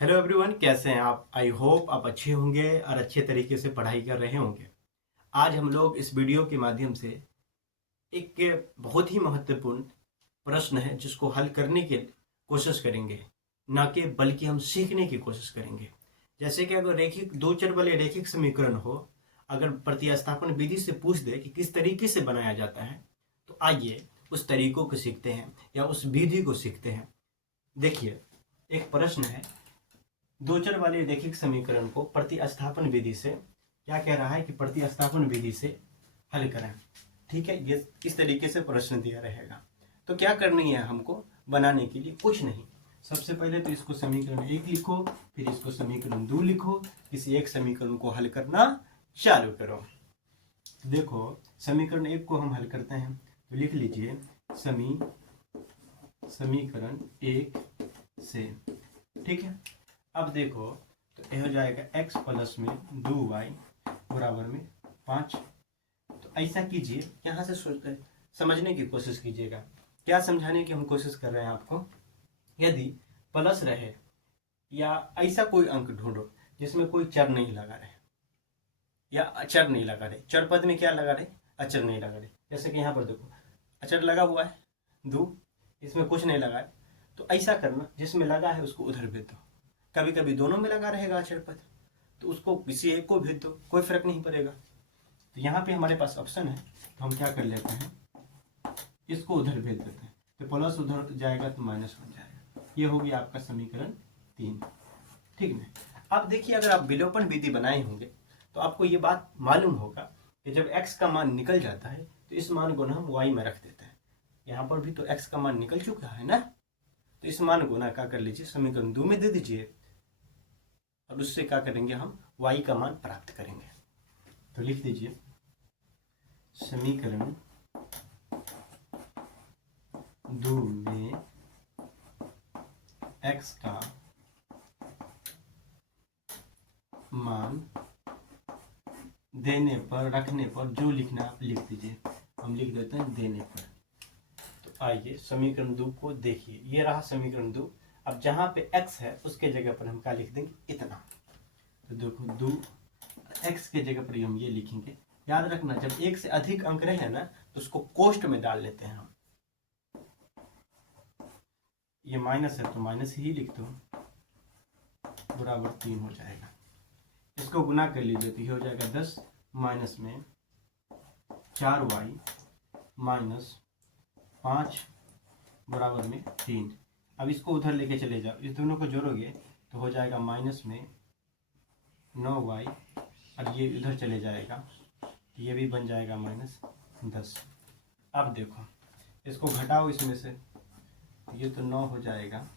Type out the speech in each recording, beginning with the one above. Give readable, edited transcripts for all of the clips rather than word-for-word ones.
Hello everyone, कैसे हैं आप? आई होप आप अच्छे होंगे और अच्छे तरीके से पढ़ाई कर रहे होंगे। आज हम लोग इस वीडियो के माध्यम से एक बहुत ही महत्वपूर्ण प्रश्न है जिसको हल करने की कोशिश करेंगे, ना कि बल्कि हम सीखने की कोशिश करेंगे। जैसे कि अगर रेखिक दो चर वाले रेखिक समीकरण हो, अगर प्रतिस्थापन विधि से पूछ दे कि किस तरीके से बनाया जाता है, तो आइए उस तरीकों को सीखते हैं या उस विधि को सीखते हैं। देखिए, एक प्रश्न है, दो चर वाले रैखिक समीकरण को प्रतिस्थापन विधि से, क्या कह रहा है कि प्रतिस्थापन विधि से हल करें। ठीक है, ये इस तरीके से प्रश्न दिया रहेगा। तो क्या करनी है हमको बनाने के लिए? कुछ नहीं, सबसे पहले तो इसको समीकरण 1 लिखो, फिर इसको समीकरण 2 लिखो, किसी एक समीकरण को हल करना चालू करो। देखो, समीकरण 1 को हम हल करते हैं, तो लिख लीजिए समीकरण 1 से। ठीक है, अब देखो, तो यह हो जाएगा x प्लस में 2y बराबर में 5। तो ऐसा कीजिए, यहाँ से समझने की कोशिश कीजिएगा। क्या समझाने की हम कोशिश कर रहे हैं आपको? यदि प्लस रहे या ऐसा कोई अंक ढूंढो जिसमें कोई चर नहीं लगा रहे या अचर नहीं लगा रहे। चर पद में क्या लगा रहे? अचर नहीं लगा रहे। जैसे कि यहाँ पर देखो, अचर लगा हुआ है 2, इसमें कुछ नहीं लगा है। तो ऐसा करना, जिसमें लगा है उसको उधर भेज दो। कभी कभी दोनों में लगा रहेगा अचर पद, तो उसको किसी एक को भेज दो, कोई फर्क नहीं पड़ेगा। तो यहाँ पे हमारे पास ऑप्शन है, तो हम क्या कर लेते हैं, इसको उधर भेज देते हैं। तो प्लस उधर जाएगा तो माइनस बन जाएगा। ये हो गया आपका समीकरण 3। ठीक है। अब देखिए, अगर आप विलोपन विधि बनाए होंगे तो आपको ये बात मालूम होगा कि जब x का मान निकल जाता है तो इस मान को ना हम y में रख देते हैं। यहाँ पर भी तो x का मान निकल चुका है ना, तो इस मान को ना क्या कर लीजिए, समीकरण 2 में दे दीजिए, और उससे क्या करेंगे, हम y का मान प्राप्त करेंगे। तो लिख दीजिए समीकरण 2 में x का मान देने पर, रखने पर, जो लिखना आप लिख दीजिए। हम लिख देते हैं देने पर। तो आइए समीकरण 2 को देखिए, ये रहा समीकरण 2। अब जहां पे x है उसके जगह पर हम क्या लिख देंगे, इतना। तो देखो, 2 x के जगह पर हम ये लिखेंगे। याद रखना, जब एक से अधिक अंक रहे ना तो उसको कोष्ठ में डाल लेते हैं हम। ये माइनस है तो माइनस ही लिख दो, बराबर 3 हो जाएगा। इसको गुना कर लीजिए तो ये हो जाएगा 10 माइनस में 4y माइनस 5 बराबर में 3। अब इसको उधर लेके चले जाओ, इस दोनों को जोड़ोगे तो हो जाएगा माइनस में 9y, और ये उधर चले जाएगा, ये भी बन जाएगा माइनस 10। अब देखो, इसको घटाओ इसमें से, ये तो 9 हो जाएगा,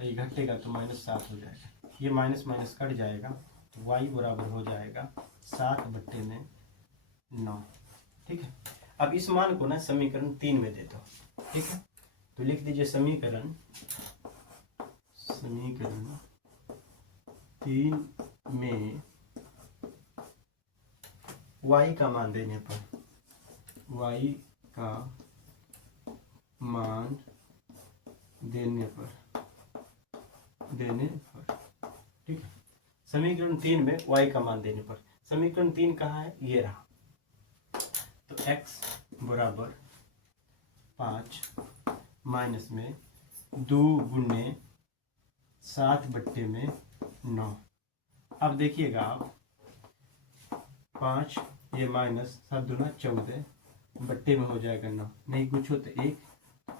ये घटेगा तो माइनस 7 हो जाएगा। ये माइनस माइनस कट जाएगा, तो y बराबर हो जाएगा 7/9। ठीक है। अब इस मान को ना समीकरण 3 में दे दो। ठीक है, तो लिख दीजिए समीकरण 3 में y का मान देने पर, y का मान देने पर, ठीक है, समीकरण 3 में y का मान देने पर। समीकरण 3 कहाँ है? ये रहा। तो x बराबर 5 माइनस में 2 गुने 7/9। अब देखिएगा आप, 5 ये माइनस 7 दूना 14 बट्टे में हो जाएगा 9, नहीं कुछ हो तो 1।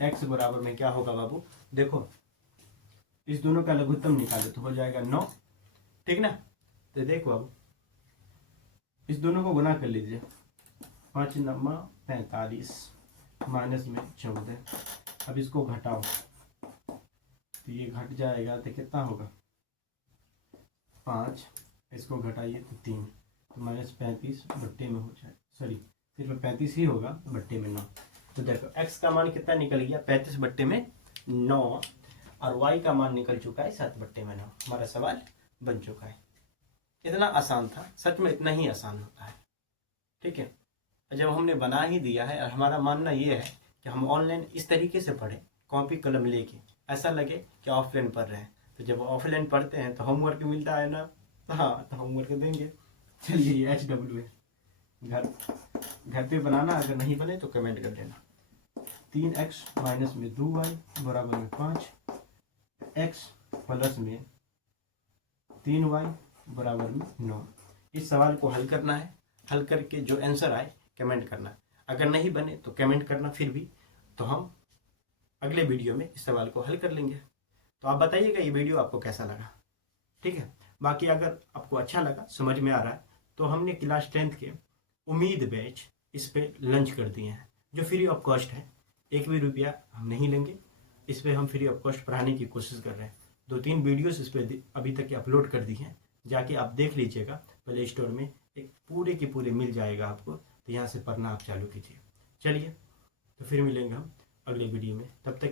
x बराबर में क्या होगा बाबू? देखो, इस दोनों का लघुत्तम निकाले तो हो जाएगा 9। ठीक ना? तो देखो, अब इस दोनों को गुना कर लीजिए, 5 9 45 माइनस में 14। अब इसको घटाओ तो ये घट जाएगा, तो कितना होगा, 5, इसको घटाइए तो 3, तो माइनस 35 बट्टे में हो जाए, सॉरी सिर्फ 35 ही होगा, बट्टे में 9। तो देखो, x का मान कितना निकल गया, 35/9, और y का मान निकल चुका है 7/9। हमारा सवाल बन चुका है। इतना आसान था, सच में इतना ही आसान होता है। ठीक है, जब हमने बना ही दिया है, और हमारा मानना ये है कि हम ऑनलाइन इस तरीके से पढ़ें, कॉपी कलम लेके, ऐसा लगे कि ऑफलाइन पढ़ रहे हैं। तो जब ऑफलाइन पढ़ते हैं तो होमवर्क मिलता है ना, हाँ तो होमवर्क देंगे। चलिए ये HW है, घर घर पे बनाना, अगर नहीं बने तो कमेंट कर देना। 3x माइनस में 2y बराबर में 5, x प्लस में 3y बराबर में 9। इस सवाल को हल करना है, हल करके जो आंसर आए कमेंट करना, अगर नहीं बने तो कमेंट करना फिर भी, तो हम अगले वीडियो में इस सवाल को हल कर लेंगे। तो आप बताइएगा ये वीडियो आपको कैसा लगा, ठीक है। बाकी अगर आपको अच्छा लगा, समझ में आ रहा है, तो हमने क्लास 10th के उम्मीद बैच इस पे लॉन्च कर दिए हैं, जो फ्री ऑफ कॉस्ट है। 1 भी रुपया हम नहीं लेंगे, इस पे हम फ्री ऑफ कॉस्ट पढ़ाने की कोशिश कर रहे हैं। 2-3 वीडियोस इस पे अभी तक अपलोड कर दी हैं, जाके आप देख लीजिएगा। प्ले स्टोर में एक पूरे के पूरे मिल जाएगा आपको, तो यहाँ से पढ़ना आप चालू कीजिए। चलिए तो फिर मिलेंगे हम अगले वीडियो में, तब तक